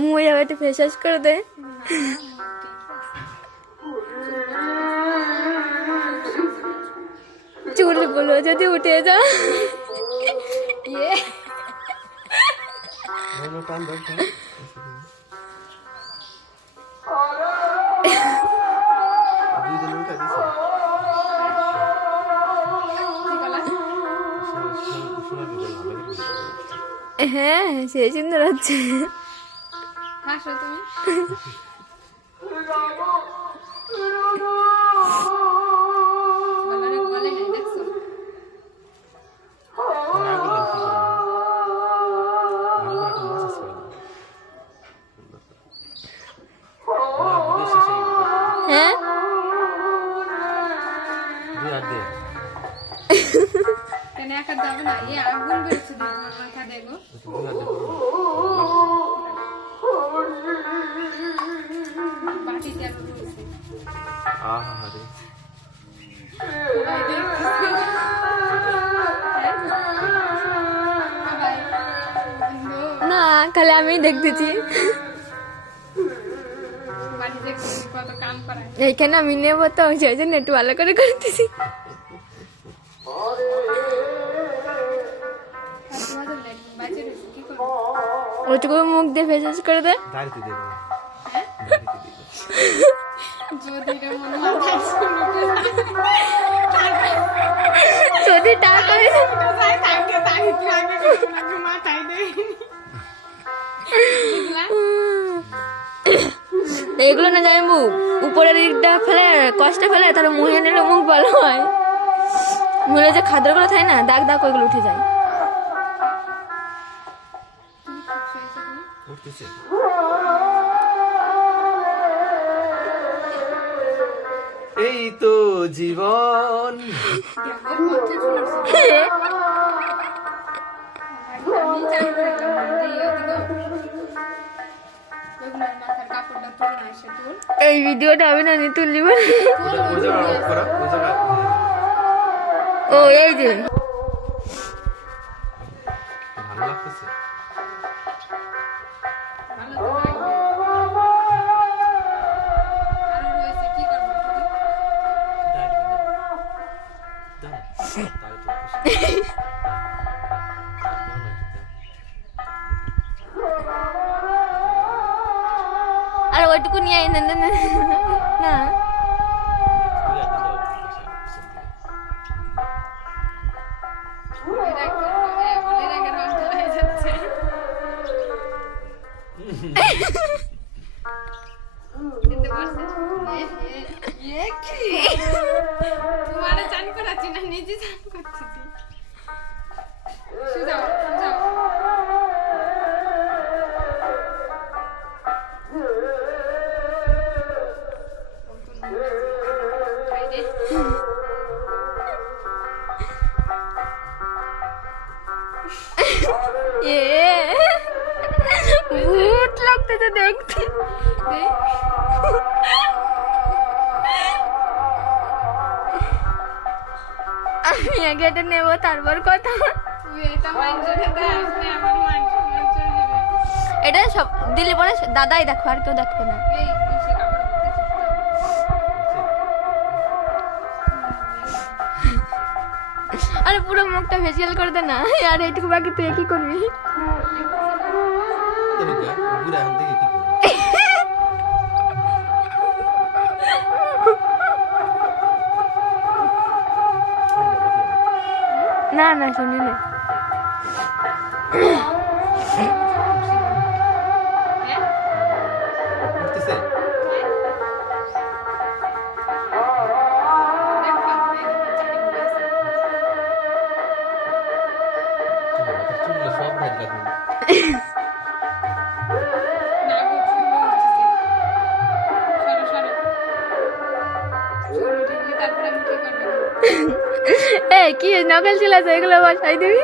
মুয়ে যাবে একটু face wash করে দে। চুলগুলো যদি উঠে যায় হ্যাঁ সেই সুন্দর হচ্ছে। হাসো তুমি। গলে নাই দেখছো? হ্যাঁ কেন একা যাবে না? ইয়ে আগুন বেরোচ্ছে মাথা দেখো। বাটিতে আগুন বেরোচ্ছে। না খালি আমি দেখতেছি। কত কাম করায়। এইখানে আমি নেবো তো সেই জন্য একটু ভালো করে করতেছি। ওটুকু মুখ দিয়ে ফেস ওয়াশ করে দে। যদি টাকা করে এগুলো না যাই মুখ উপরের দিকটা ফেলে কষ্ট ফেলে তার মুখে নিলে মুখ ভালো হয়। মুখে যে খাদ্যগুলো থাকে না দাগ দাগ ওইগুলো উঠে যায়। এই তো জীবন। এই ভিডিওটা আমি না তুললি ও এই যে ভালো লাগতেছে। আর ওইটুকু নিয়ে আই না না তোমারে চান করাচ্ছি না নিজে চান করতেছি। যাও যাও ভূত লাগতেছে দেখতে। আমি আগে এটা নেবো তারপর কথা। এটা সব দিলে পরে দাদাই দেখো আর কেউ দেখবে না। আরে পুরো মুখটা ফেসিয়াল করে দে না। আর এইটুকু বাকি তুই কি করবি? না না শুনি না। এই কি নকল ছিল এগুলো বসাই দিবি।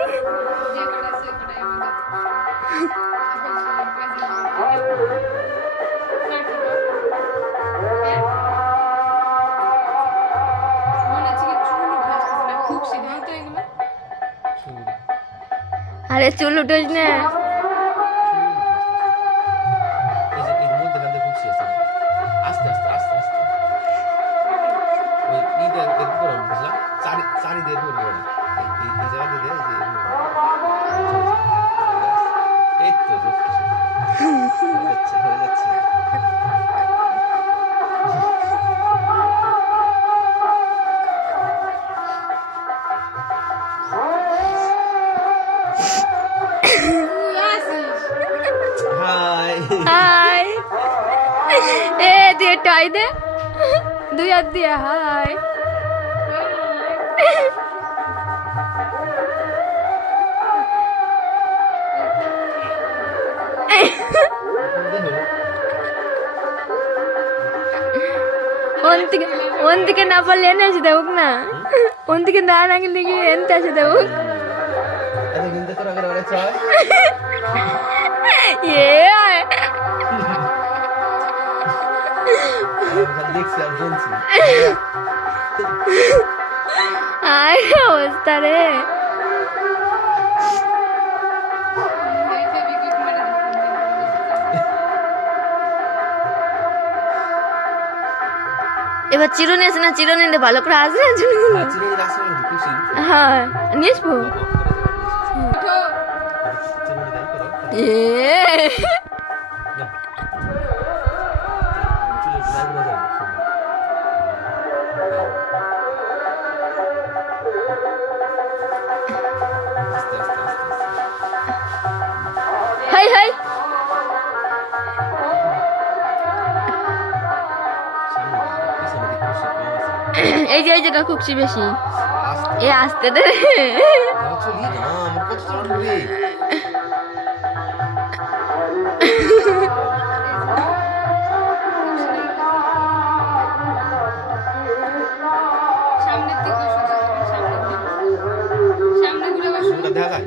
আরে চুল উঠোস না। বুঝলাম চারি দিয়ে ঘুরবো না এই জায়গা দিয়ে এই যে এই তো হয়ে যাচ্ছে হয়ে যাচ্ছে তুই আসিস হাই হাই এ দিয়ে টাই দে দুই হাত দিয়ে হাই ಒಂದಿಗೆ ನಾಪಲ್ಲಿ ಏನ್ ಹಸಿದೆ ಹೋಗ್ನಾ ಒಂದಿಗೆ ನಾನು ಆಗಿಲ್ಲಿಗೆ ಎಂತ ಹಸಿದೆ ಹೋಗ್ এতদিন তো তোরা করে চল ಏ দেখছি আর বলছি আয় অবস্থা রে এই ফেভিকুইক মেরে এবার চিরুনি আছে না চিরুনি দিয়ে ভালো করে আসবে না চুলগুলো চিনি রাসে খুশি হ্যাঁ নিয়ে আসবো ওঠো চিনি দাই করো এ চুলে দাই করে যাবে আস্তে আস্তে আস্তে হাই হাই এই যে খুবছি বেশি এ আসতে দে চলি না আমার কত চলবে সামনের দিকে সোজা সামনের দিকে সামনে ঘুরে বসো দেখা যায়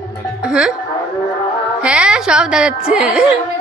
হ্যাঁ সব দেখাচ্ছে সামনে